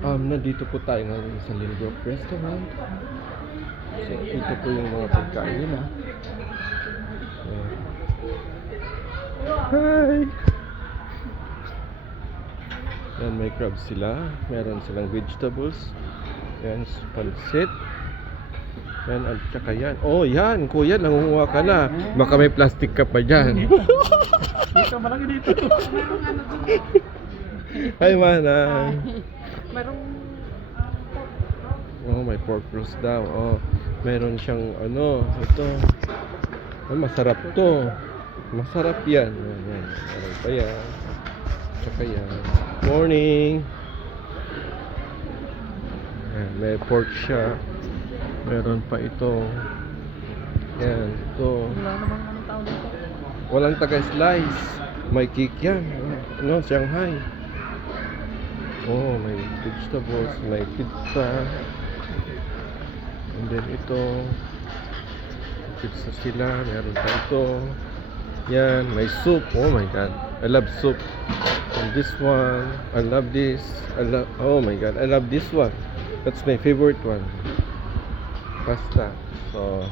Nandito po tayo ngayon sa Lindbergh Restaurant. So, ito po yung mga pagkain nila. Ayan. Hi! Yan, may crab sila. Meron silang vegetables. Yan, pansit. Yan, at saka yan. Oh, yan, kuya, nangunguha ka na. Baka may plastic ka pa dyan. Dito, malaki dito. Hi, Manang. Merong Oh, may pork roast daw. Oh, meron siyang ano, ito. Oh, masarap to. Masarap yan. Yan. Meron pa yan. Tsaka yan. Morning. Yan, may pork siya. Meron pa ito. Yan, ito. wala namang anong tao dito. Walang taga-slice. May cake yan. Ano, Shanghai. Oh, may vegetables, may pizza. And then ito, pizza sila, meron pa ito. Yan, may soup. Oh my god, I love soup. And this one, I love this. Oh my god, I love this one. That's my favorite one. Pasta. So